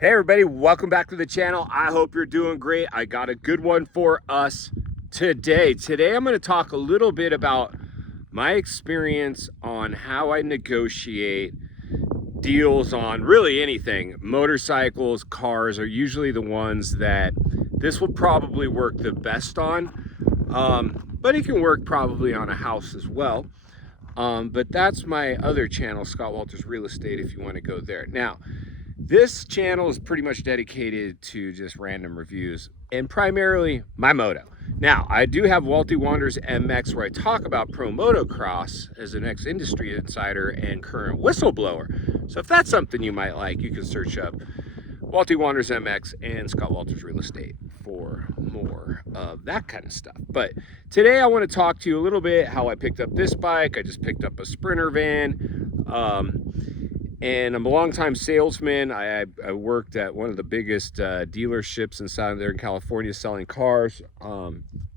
Hey everybody, welcome back to the channel. I hope you're doing great. I got a good one for us today. Today I'm going to talk a little bit about my experience on how I negotiate deals on really anything. Motorcycles, cars are usually the ones that this will probably work the best on. But it can work probably on a house as well. But that's my other channel, Scott Walter's Real Estate, if you want to go there. Now, this channel is pretty much dedicated to just random reviews and primarily my moto. Now, I do have Walty Wanderers MX where I talk about pro motocross as an ex-industry insider and current whistleblower. So if that's something you might like, you can search up Walty Wanderers MX and Scott Walter's Real Estate for more of that kind of stuff. But today I want to talk to you a little bit how I picked up this bike. I just picked up a Sprinter van. And I'm a longtime salesman. I worked at one of the biggest dealerships in Southern California selling cars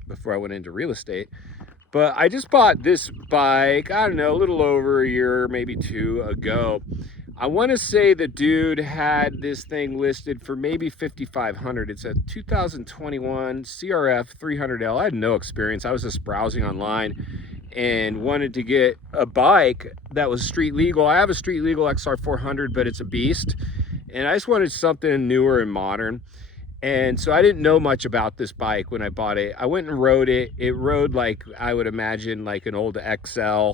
before I went into real estate. But I just bought this bike, I don't know, a little over a year, maybe two ago. I want to say the dude had this thing listed for maybe $5,500. It's a 2021 CRF 300L. I had no experience. I was just browsing online and wanted to get a bike that was street legal. I have a street legal XR 400, but it's a beast. And I just wanted something newer and modern. And so I didn't know much about this bike when I bought it. I went and rode it. It rode like, I would imagine, like an old XL.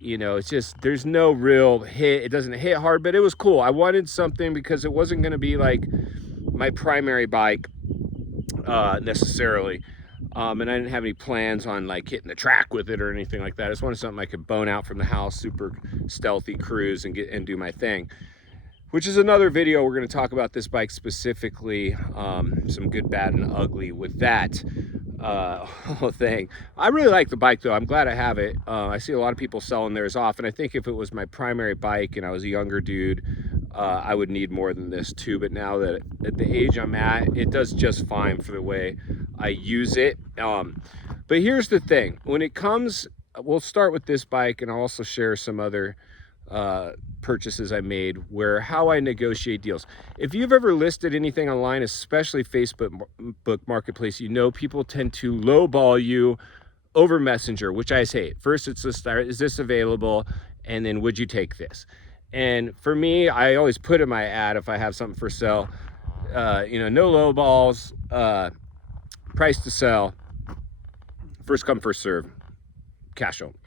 You know, it's just, there's no real hit. It doesn't hit hard, but it was cool. I wanted something because it wasn't going to be like my primary bike necessarily. And I didn't have any plans on like hitting the track with it or anything like that. I just wanted something I could bone out from the house, super stealthy cruise and get and do my thing, which is another video. We're going to talk about this bike specifically, some good, bad, and ugly with that whole thing. I really like the bike though. I'm glad I have it. I see a lot of people selling theirs off, and I think if it was my primary bike and I was a younger dude, I would need more than this too. But now that at the age I'm at, it does just fine for the way I use it. But here's the thing. When it comes, we'll start with this bike, and I'll also share some other purchases I made where how I negotiate deals. If you've ever listed anything online, especially Facebook Marketplace, you know people tend to lowball you over Messenger, which I hate. First, it's the start, is this available? And then, would you take this? And for me, I always put in my ad if I have something for sale, you know, no low balls, price to sell, first come, first serve, cash only.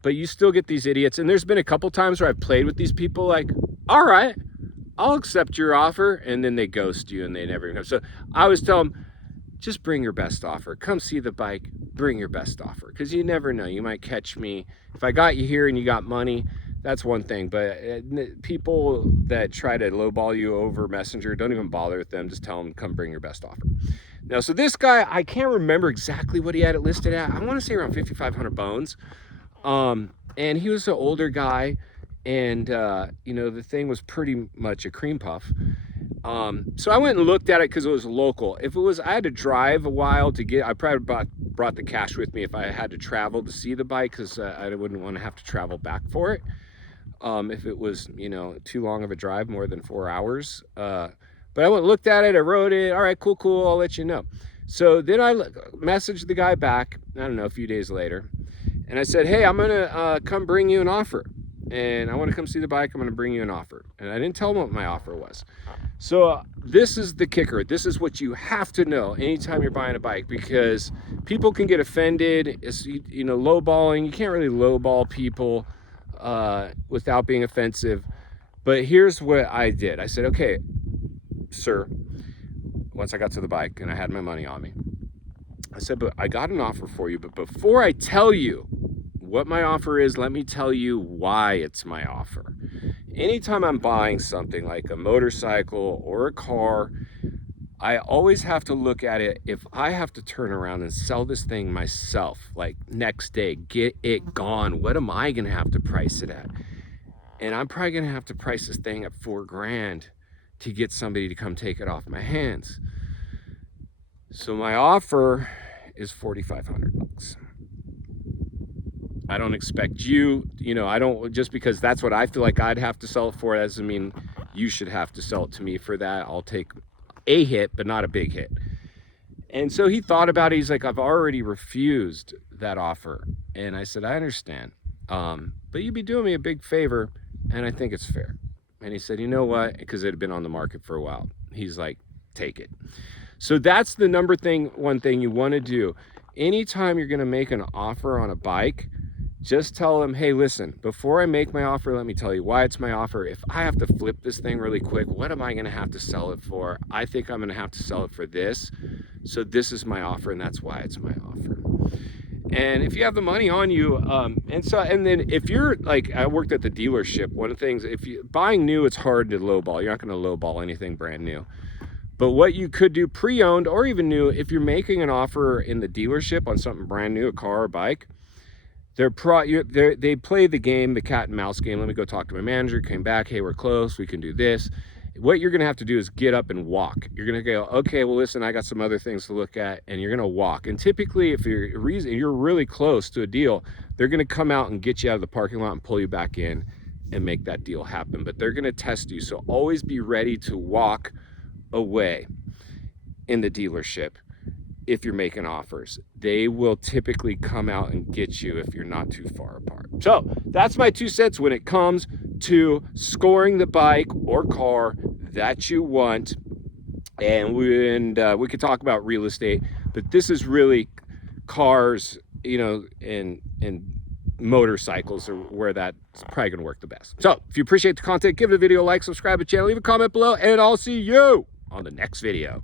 But you still get these idiots. And there's been a couple times where I've played with these people like, all right, I'll accept your offer. And then they ghost you and they never come. So I always tell them, just bring your best offer. Come see the bike, bring your best offer. Because you never know. You might catch me. If I got you here and you got money, that's one thing. But people that try to lowball you over Messenger, don't even bother with them. Just tell them, come bring your best offer. Now, so this guy, I can't remember exactly what he had it listed at. I want to say around 5,500 bones. And he was an older guy, and you know, the thing was pretty much a cream puff. So I went and looked at it because it was local. If it was, I had to drive a while to get, I probably brought the cash with me if I had to travel to see the bike, because I wouldn't want to have to travel back for it. If it was, you know, too long of a drive, more than 4 hours. But I went and looked at it, I wrote it, all right, cool, I'll let you know. So then I messaged the guy back, I don't know, a few days later. And I said, hey, I'm gonna come bring you an offer. And I wanna come see the bike, I'm gonna bring you an offer. And I didn't tell him what my offer was. So this is the kicker. This is what you have to know anytime you're buying a bike, because people can get offended. It's, you know, lowballing. You can't really lowball people without being offensive. But here's what I did. I said, okay, sir, once I got to the bike and I had my money on me, I said, but I got an offer for you. But before I tell you what my offer is, let me tell you why it's my offer. Anytime I'm buying something like a motorcycle or a car, I always have to look at it. If I have to turn around and sell this thing myself, like next day, get it gone, what am I gonna have to price it at? And I'm probably gonna have to price this thing at $4,000 to get somebody to come take it off my hands. So my offer is $4,500. I don't expect you, you know, I don't, just because that's what I feel like I'd have to sell it for, that doesn't mean you should have to sell it to me for that. I'll take a hit, but not a big hit. And so he thought about it. He's like, I've already refused that offer. And I said, I understand, but you'd be doing me a big favor, and I think it's fair. And he said, you know what? Because it had been on the market for a while. He's like, take it. So that's the one thing you want to do. Anytime you're going to make an offer on a bike, just tell them, hey, listen, before I make my offer, let me tell you why it's my offer. If I have to flip this thing really quick, what am I going to have to sell it for? I think I'm going to have to sell it for this. So this is my offer, and that's why it's my offer. And if you have the money on you, and then if you're like, I worked at the dealership, one of the things, if you buying new, it's hard to lowball. You're not going to lowball anything brand new. But what you could do pre-owned or even new, if you're making an offer in the dealership on something brand new, a car or bike, they play the game, the cat and mouse game. Let me go talk to my manager. Came back, hey, we're close, we can do this. What you're gonna have to do is get up and walk. You're gonna go, okay, well, listen, I got some other things to look at, and you're gonna walk. And typically, if you're really close to a deal, they're gonna come out and get you out of the parking lot and pull you back in and make that deal happen. But they're gonna test you, so always be ready to walk away in the dealership. If you're making offers, they will typically come out and get you if you're not too far apart. So that's my 2 cents when it comes to scoring the bike or car that you want. And we could talk about real estate, but this is really cars, and motorcycles are where that's probably gonna work the best. So if you appreciate the content, give the video a like, subscribe to the channel, leave a comment below, and I'll see you on the next video.